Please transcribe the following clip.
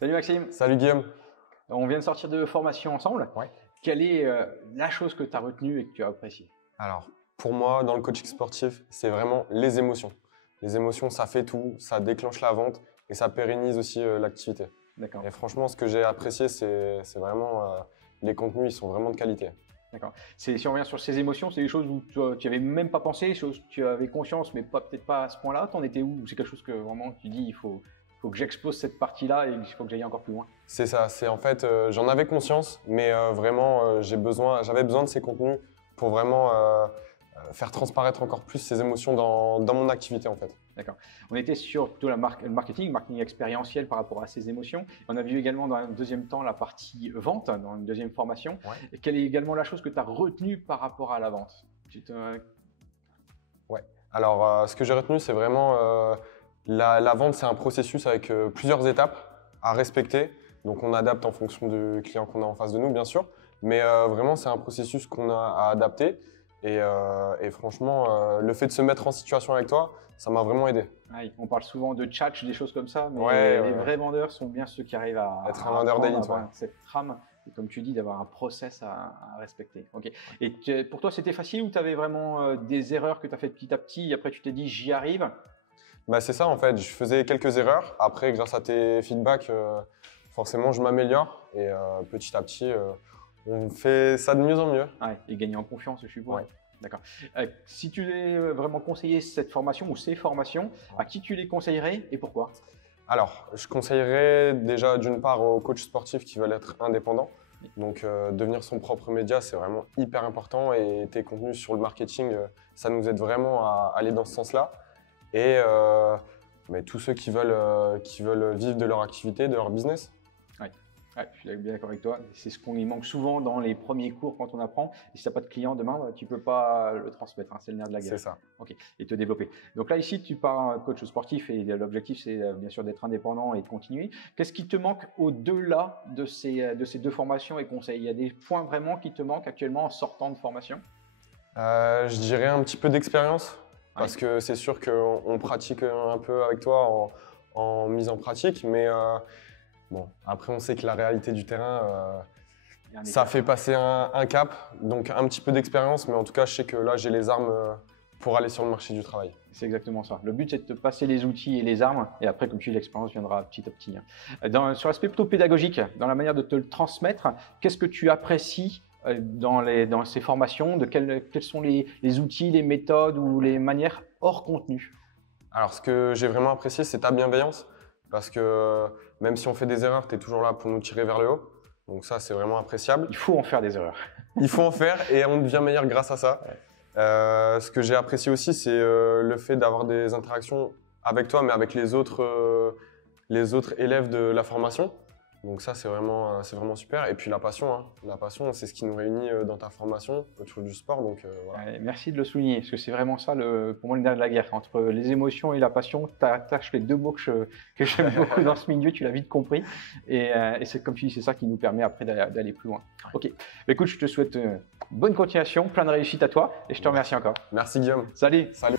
Salut Maxime, Salut Guillaume. on vient de sortir de formation ensemble. Ouais. Quelle est la chose que tu as retenue et que tu as appréciée? Alors, pour moi, dans le coaching sportif, c'est vraiment les émotions. Les émotions, ça fait tout, ça déclenche la vente et ça pérennise aussi l'activité. D'accord. Et franchement, ce que j'ai apprécié, c'est vraiment les contenus, ils sont vraiment de qualité. D'accord. Si on revient sur ces émotions, c'est des choses où tu n'avais même pas pensé, des choses où tu avais conscience, mais peut-être pas à ce point-là. Tu en étais où? C'est quelque chose que vraiment tu dis, il faut que j'expose cette partie-là et il faut que j'aille encore plus loin. C'est ça, c'est en fait, j'en avais conscience, mais vraiment, j'avais besoin de ces contenus pour vraiment faire transparaître encore plus ces émotions dans mon activité en fait. D'accord. On était sur plutôt le marketing expérientiel par rapport à ces émotions. On a vu également dans un deuxième temps la partie vente, dans une deuxième formation. Ouais. Et quelle est également la chose que tu as retenue par rapport à la vente? Ouais. Alors, ce que j'ai retenu, c'est vraiment la vente, c'est un processus avec plusieurs étapes à respecter. Donc, on adapte en fonction du client qu'on a en face de nous, bien sûr. Mais vraiment, c'est un processus qu'on a à adapter. Et franchement, le fait de se mettre en situation avec toi, ça m'a vraiment aidé. Ouais, on parle souvent de tchatch, des choses comme ça, mais Ouais, les vrais vendeurs sont bien ceux qui arrivent à être un vendeur d'élite. avoir cette trame, et comme tu dis, d'avoir un process à respecter. Okay. Et pour toi, c'était facile ou tu avais vraiment des erreurs que tu as fait petit à petit et après tu t'es dit j'y arrive? Bah, c'est ça en fait, je faisais quelques erreurs. Après, grâce à tes feedbacks, forcément, je m'améliore. Et petit à petit, on fait ça de mieux en mieux. Ouais, et gagner en confiance, je suppose. Ouais. D'accord. Si tu devais vraiment conseiller cette formation ou ces formations, à qui tu les conseillerais et pourquoi? Alors, je conseillerais déjà d'une part aux coachs sportifs qui veulent être indépendants. Donc, devenir son propre média, c'est vraiment hyper important et tes contenus sur le marketing, ça nous aide vraiment à aller dans ce sens-là. Et mais tous ceux qui veulent vivre de leur activité, de leur business. Ouais, je suis bien d'accord avec toi. C'est ce qu'on y manque souvent dans les premiers cours quand on apprend. Et si tu n'as pas de client demain, tu ne peux pas le transmettre. Hein, c'est le nerf de la guerre. C'est ça. Ok. Et te développer. Donc là, ici, tu pars coach sportif et l'objectif, c'est bien sûr d'être indépendant et de continuer. Qu'est-ce qui te manque au-delà de ces deux formations et conseils? Il y a des points vraiment qui te manquent actuellement en sortant de formation? Je dirais un petit peu d'expérience. Parce que c'est sûr qu'on pratique un peu avec toi en mise en pratique. Mais bon, après, on sait que la réalité du terrain, ça fait passer un cap, donc un petit peu d'expérience, mais en tout cas, je sais que là, j'ai les armes pour aller sur le marché du travail. C'est exactement ça. Le but, c'est de te passer les outils et les armes, et après, comme tu dis, l'expérience viendra petit à petit. Sur l'aspect plutôt pédagogique, dans la manière de te le transmettre, qu'est-ce que tu apprécies dans ces formations? Quels sont les outils, les méthodes ou les manières hors contenu? Alors, ce que j'ai vraiment apprécié, c'est ta bienveillance. Parce que même si on fait des erreurs, tu es toujours là pour nous tirer vers le haut. Donc ça, c'est vraiment appréciable. Il faut en faire des erreurs. Il faut en faire et on devient meilleur grâce à ça. Ouais. Ce que j'ai apprécié aussi, c'est le fait d'avoir des interactions avec toi, mais avec les autres élèves de la formation. Donc ça, c'est vraiment super. Et puis la passion, hein. La passion, c'est ce qui nous réunit dans ta formation autour du sport. Donc, voilà. Ouais, merci de le souligner, parce que c'est vraiment ça, pour moi, le nerf de la guerre. Entre les émotions et la passion, tu attaches les deux mots que j'aime beaucoup dans ce milieu, tu l'as vite compris. Et c'est comme tu dis, c'est ça qui nous permet après d'aller plus loin. Ok, écoute, je te souhaite bonne continuation, plein de réussite à toi, et je te remercie encore. Merci Guillaume. Salut. Salut.